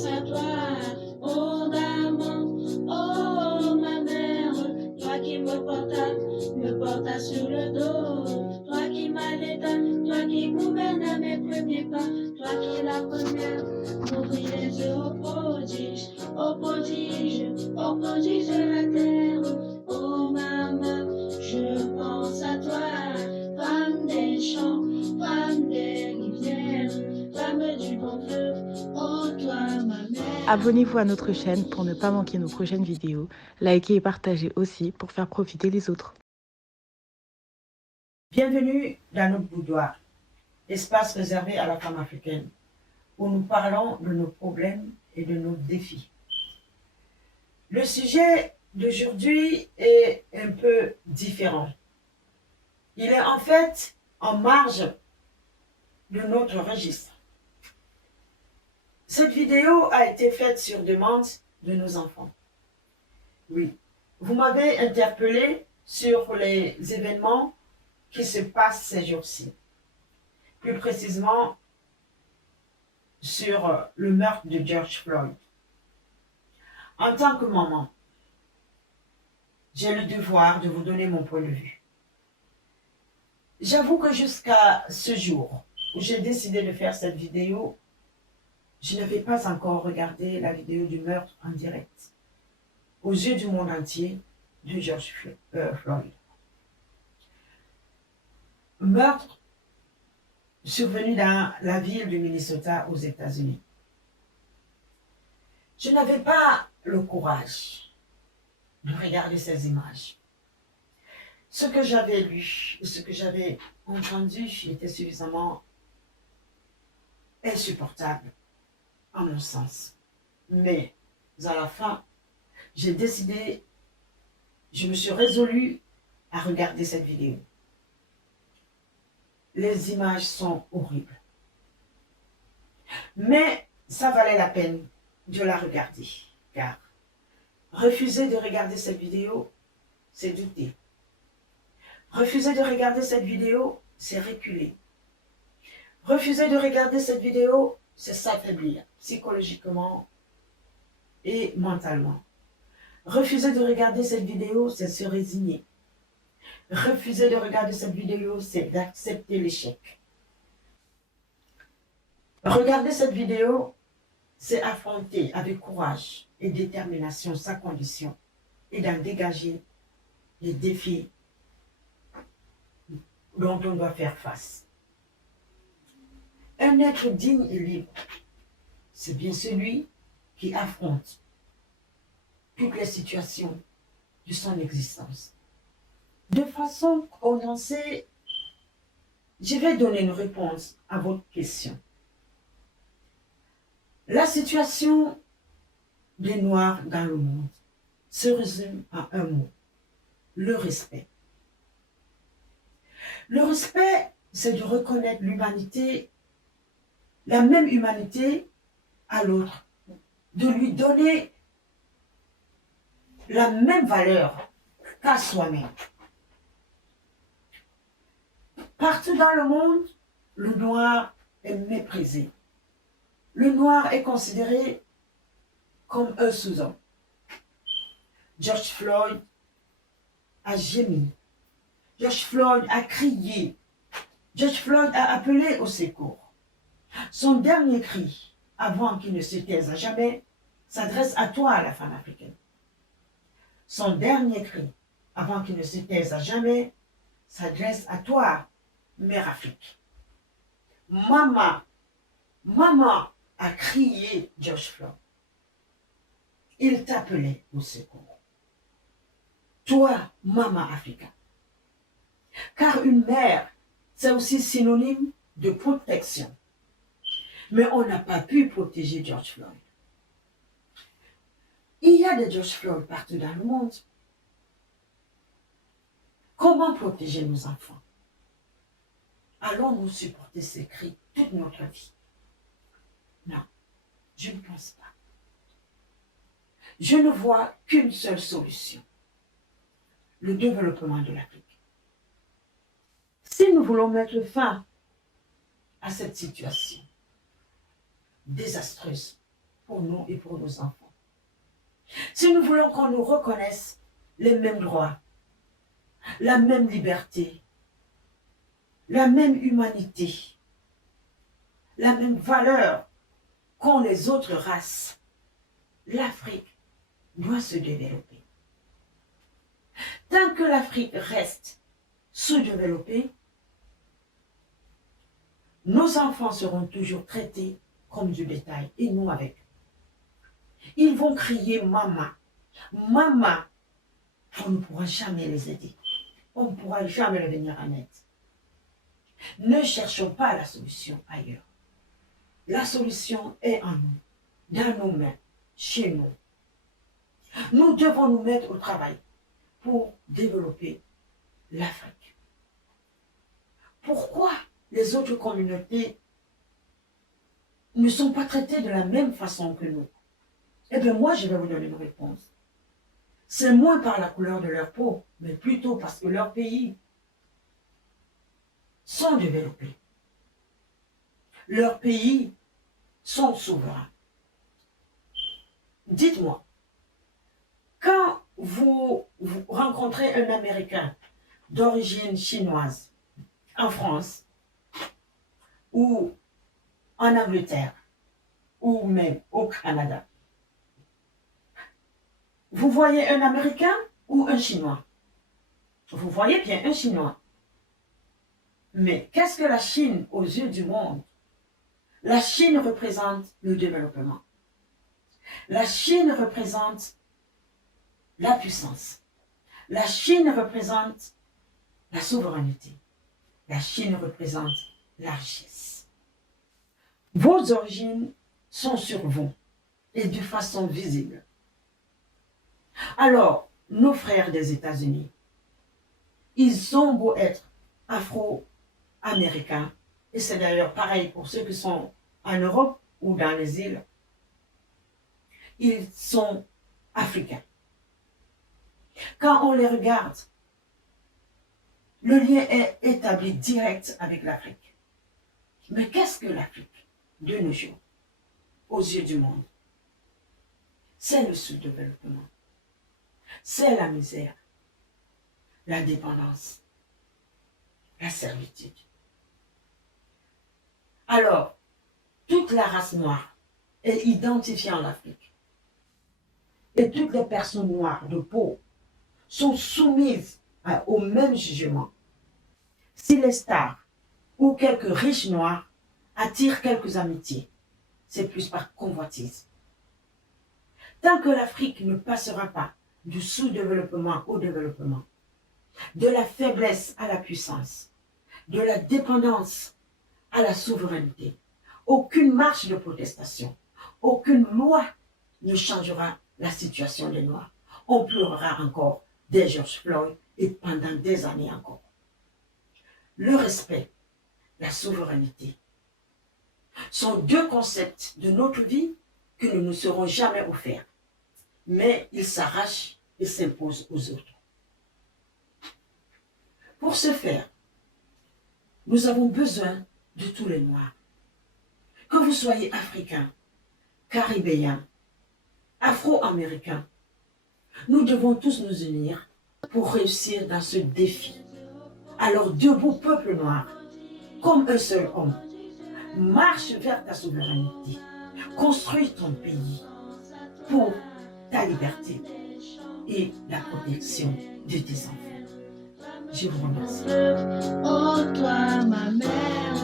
pense à toi, oh maman, oh ma mère, toi qui me portas sur le dos, toi qui m'allaitas, toi qui gouverne à mes premiers pas, toi qui la première m'ouvrit les yeux au prodige de la terre, oh maman, je pense à toi, femme des champs, femme des rivières, femme du bon feu, oh toi ma mère. Abonnez-vous à notre chaîne pour ne pas manquer nos prochaines vidéos. Likez et partagez aussi pour faire profiter les autres. Bienvenue dans notre boudoir, espace réservé à la femme africaine, où nous parlons de nos problèmes et de nos défis. Le sujet d'aujourd'hui est un peu différent. Il est en fait en marge de notre registre. Cette vidéo a été faite sur demande de nos enfants. Oui, vous m'avez interpellé sur les événements qui se passent ces jours-ci. Plus précisément, sur le meurtre de George Floyd. En tant que maman, j'ai le devoir de vous donner mon point de vue. J'avoue que jusqu'à ce jour où j'ai décidé de faire cette vidéo, je n'avais pas encore regardé la vidéo du meurtre en direct, aux yeux du monde entier, de George Floyd. Meurtre survenu dans la ville du Minnesota aux États-Unis. Je n'avais pas le courage de regarder ces images. Ce que j'avais lu, ce que j'avais entendu était suffisamment insupportable, à mon sens. Mais à la fin, j'ai décidé, je me suis résolue à regarder cette vidéo. Les images sont horribles. Mais ça valait la peine de la regarder, car refuser de regarder cette vidéo, c'est douter. Refuser de regarder cette vidéo, c'est reculer. Refuser de regarder cette vidéo, c'est s'affaiblir psychologiquement et mentalement. Refuser de regarder cette vidéo, c'est se résigner. Refuser de regarder cette vidéo, c'est d'accepter l'échec. Regarder cette vidéo, c'est affronter avec courage et détermination sa condition et d'en dégager les défis dont on doit faire face. Un être digne et libre, c'est bien celui qui affronte toutes les situations de son existence. De façon condensée, je vais donner une réponse à votre question. La situation des Noirs dans le monde se résume à un mot, le respect. Le respect, c'est de reconnaître l'humanité, la même humanité à l'autre, de lui donner la même valeur qu'à soi-même. Partout dans le monde, le noir est méprisé. Le noir est considéré comme un sous-homme. George Floyd a gémi. George Floyd a crié. George Floyd a appelé au secours. Son dernier cri, avant qu'il ne se taise à jamais, s'adresse à toi, la femme africaine. Son dernier cri, avant qu'il ne se taise à jamais, s'adresse à toi, mère Afrique. Maman, maman, a crié George Floyd. Il t'appelait au secours. Toi, maman Africa. Car une mère, c'est aussi synonyme de protection. Mais on n'a pas pu protéger George Floyd. Il y a des George Floyd partout dans le monde. Comment protéger nos enfants? Allons-nous supporter ces cris toute notre vie? Non, je ne pense pas. Je ne vois qu'une seule solution. Le développement de l'Afrique. Si nous voulons mettre fin à cette situation désastreuse pour nous et pour nos enfants. Si nous voulons qu'on nous reconnaisse les mêmes droits, la même liberté, la même humanité, la même valeur qu'ont les autres races, l'Afrique doit se développer. Tant que l'Afrique reste sous-développée, nos enfants seront toujours traités comme du bétail, et nous avec. Ils vont crier « Maman, maman », on ne pourra jamais les aider. On ne pourra jamais les venir en aide. Ne cherchons pas la solution ailleurs. La solution est en nous, dans nos mains, chez nous. Nous devons nous mettre au travail pour développer l'Afrique. Pourquoi les autres communautés ne sont pas traitées de la même façon que nous? Eh bien, moi, je vais vous donner une réponse. C'est moins par la couleur de leur peau, mais plutôt parce que leurs pays sont développés. Leurs pays sont souverains. Dites-moi, quand vous rencontrez un Américain d'origine chinoise en France, ou en Angleterre, ou même au Canada, vous voyez un Américain ou un Chinois? Vous voyez bien un Chinois. Mais qu'est-ce que la Chine aux yeux du monde? La Chine représente le développement. La Chine représente la puissance. La Chine représente la souveraineté. La Chine représente la richesse. Vos origines sont sur vous et de façon visible. Alors, nos frères des États-Unis, ils ont beau être afro-américains, et c'est d'ailleurs pareil pour ceux qui sont en Europe ou dans les îles, ils sont africains. Quand on les regarde, le lien est établi direct avec l'Afrique. Mais qu'est-ce que l'Afrique de nos jours, aux yeux du monde? C'est le sous-développement. C'est la misère, la dépendance, la servitude. Alors, toute la race noire est identifiée en Afrique. Et toutes les personnes noires de peau sont soumises au même jugement. Si les stars ou quelques riches noirs attirent quelques amitiés, c'est plus par convoitise. Tant que l'Afrique ne passera pas du sous-développement au développement, de la faiblesse à la puissance, de la dépendance à la souveraineté, aucune marche de protestation, aucune loi ne changera la situation des Noirs. On pleurera encore des George Floyd et pendant des années encore. Le respect, la souveraineté sont deux concepts de notre vie que nous ne serons jamais offerts, mais ils s'arrachent et s'imposent aux autres. Pour ce faire, nous avons besoin de tous les Noirs. Que vous soyez africain, caribéen, afro-américain, nous devons tous nous unir pour réussir dans ce défi. Alors debout, peuple noir, comme un seul homme, marche vers ta souveraineté, construis ton pays pour ta liberté et la protection de tes enfants. Je vous remercie. Oh toi ma mère,